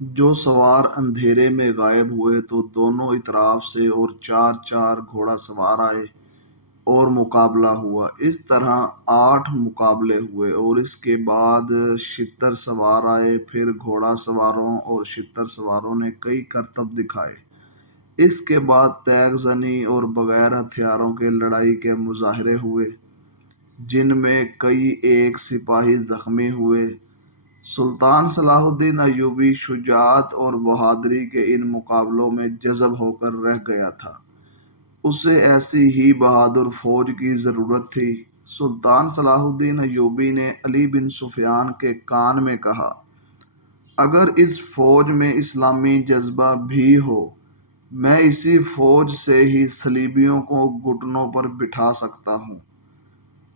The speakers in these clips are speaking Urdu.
جو سوار اندھیرے میں غائب ہوئے تو دونوں اطراف سے اور چار چار گھوڑا سوار آئے اور مقابلہ ہوا۔ اس طرح 8 مقابلے ہوئے اور اس کے بعد شتر سوار آئے۔ پھر گھوڑا سواروں اور شتر سواروں نے کئی کرتب دکھائے۔ اس کے بعد تیغ زنی اور بغیر ہتھیاروں کے لڑائی کے مظاہرے ہوئے، جن میں کئی ایک سپاہی زخمی ہوئے۔ سلطان صلاح الدین ایوبی شجاعت اور بہادری کے ان مقابلوں میں جذب ہو کر رہ گیا تھا۔ اسے ایسی ہی بہادر فوج کی ضرورت تھی۔ سلطان صلاح الدین ایوبی نے علی بن سفیان کے کان میں کہا، اگر اس فوج میں اسلامی جذبہ بھی ہو، میں اسی فوج سے ہی صلیبیوں کو گھٹنوں پر بٹھا سکتا ہوں۔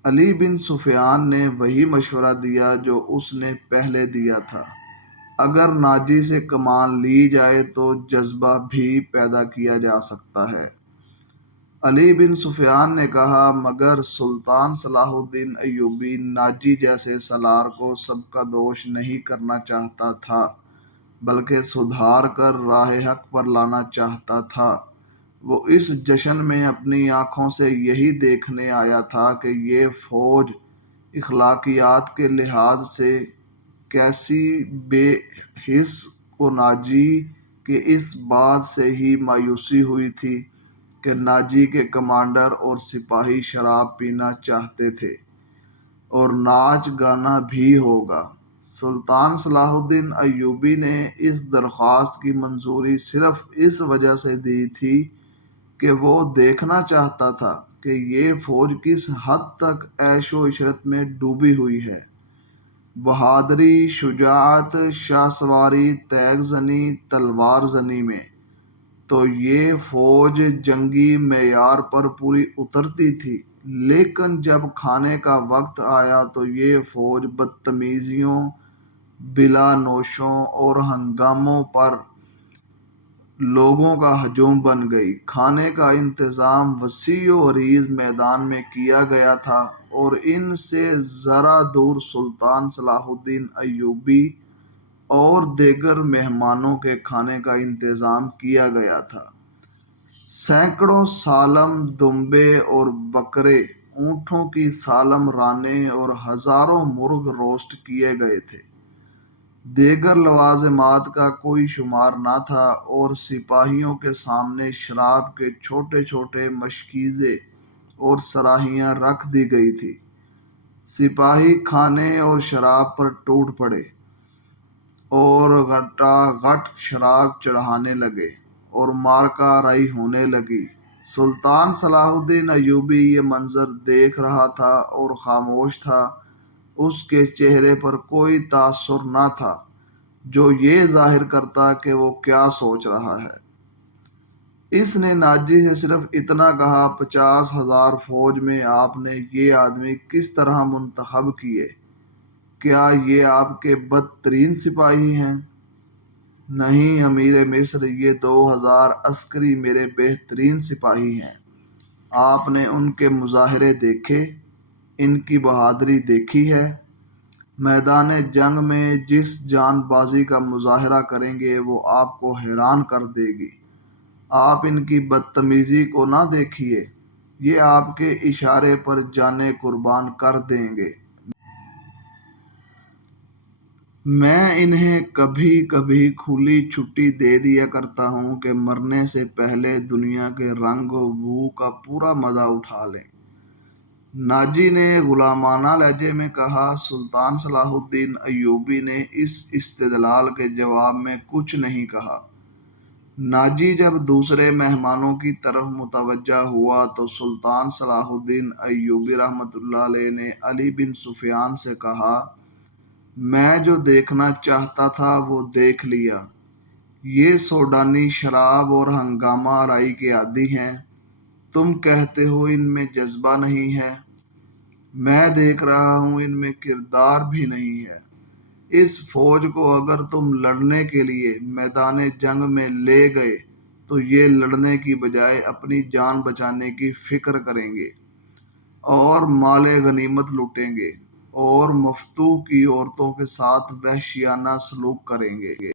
علی بن سفیان نے وہی مشورہ دیا جو اس نے پہلے دیا تھا، اگر ناجی سے کمان لی جائے تو جذبہ بھی پیدا کیا جا سکتا ہے۔ علی بن سفیان نے کہا، مگر سلطان صلاح الدین ایوبی ناجی جیسے سالار کو سب کا دوش نہیں کرنا چاہتا تھا، بلکہ سدھار کر راہ حق پر لانا چاہتا تھا۔ وہ اس جشن میں اپنی آنکھوں سے یہی دیکھنے آیا تھا کہ یہ فوج اخلاقیات کے لحاظ سے کیسی بے حس و ناجی کہ اس بات سے ہی مایوسی ہوئی تھی کہ ناجی کے کمانڈر اور سپاہی شراب پینا چاہتے تھے اور ناچ گانا بھی ہوگا۔ سلطان صلاح الدین ایوبی نے اس درخواست کی منظوری صرف اس وجہ سے دی تھی کہ وہ دیکھنا چاہتا تھا کہ یہ فوج کس حد تک عیش و عشرت میں ڈوبی ہوئی ہے۔ بہادری، شجاعت، شاہ سواری، تیغ زنی، تلوار زنی میں تو یہ فوج جنگی معیار پر پوری اترتی تھی، لیکن جب کھانے کا وقت آیا تو یہ فوج بدتمیزیوں، بلا نوشوں اور ہنگاموں پر لوگوں کا ہجوم بن گئی۔ کھانے کا انتظام وسیع و عریض میدان میں کیا گیا تھا اور ان سے ذرا دور سلطان صلاح الدین ایوبی اور دیگر مہمانوں کے کھانے کا انتظام کیا گیا تھا۔ سینکڑوں سالم دمبے اور بکرے، اونٹوں کی سالم رانیں اور ہزاروں مرغ روسٹ کیے گئے تھے۔ دیگر لوازمات کا کوئی شمار نہ تھا اور سپاہیوں کے سامنے شراب کے چھوٹے چھوٹے مشکیزے اور صراحیاں رکھ دی گئی تھی۔ سپاہی کھانے اور شراب پر ٹوٹ پڑے اور گھٹا گھٹ شراب چڑھانے لگے اور معرکہ آرائی ہونے لگی۔ سلطان صلاح الدین ایوبی یہ منظر دیکھ رہا تھا اور خاموش تھا۔ اس کے چہرے پر کوئی تاثر نہ تھا جو یہ ظاہر کرتا کہ وہ کیا سوچ رہا ہے۔ اس نے ناجی سے صرف اتنا کہا، 50,000 فوج میں آپ نے یہ آدمی کس طرح منتخب کیے؟ کیا یہ آپ کے بدترین سپاہی ہیں؟ نہیں امیر مصر، یہ 2,000 عسکری میرے بہترین سپاہی ہیں۔ آپ نے ان کے مظاہرے دیکھے، ان کی بہادری دیکھی ہے۔ میدان جنگ میں جس جان بازی کا مظاہرہ کریں گے وہ آپ کو حیران کر دے گی۔ آپ ان کی بدتمیزی کو نہ دیکھیے، یہ آپ کے اشارے پر جانیں قربان کر دیں گے۔ میں انہیں کبھی کبھی کھلی چھٹی دے دیا کرتا ہوں کہ مرنے سے پہلے دنیا کے رنگ و بو کا پورا مزہ اٹھا لیں۔ ناجی نے غلامانہ لہجے میں کہا۔ سلطان صلاح الدین ایوبی نے اس استدلال کے جواب میں کچھ نہیں کہا۔ ناجی جب دوسرے مہمانوں کی طرف متوجہ ہوا تو سلطان صلاح الدین ایوبی رحمۃ اللہ علیہ نے علی بن سفیان سے کہا، میں جو دیکھنا چاہتا تھا وہ دیکھ لیا۔ یہ سوڈانی شراب اور ہنگامہ آرائی کے عادی ہیں، تم کہتے ہو ان میں جذبہ نہیں ہے، میں دیکھ رہا ہوں ان میں کردار بھی نہیں ہے۔ اس فوج کو اگر تم لڑنے کے لیے میدان جنگ میں لے گئے تو یہ لڑنے کی بجائے اپنی جان بچانے کی فکر کریں گے اور مال غنیمت لوٹیں گے اور مفتوح کی عورتوں کے ساتھ وحشیانہ سلوک کریں گے۔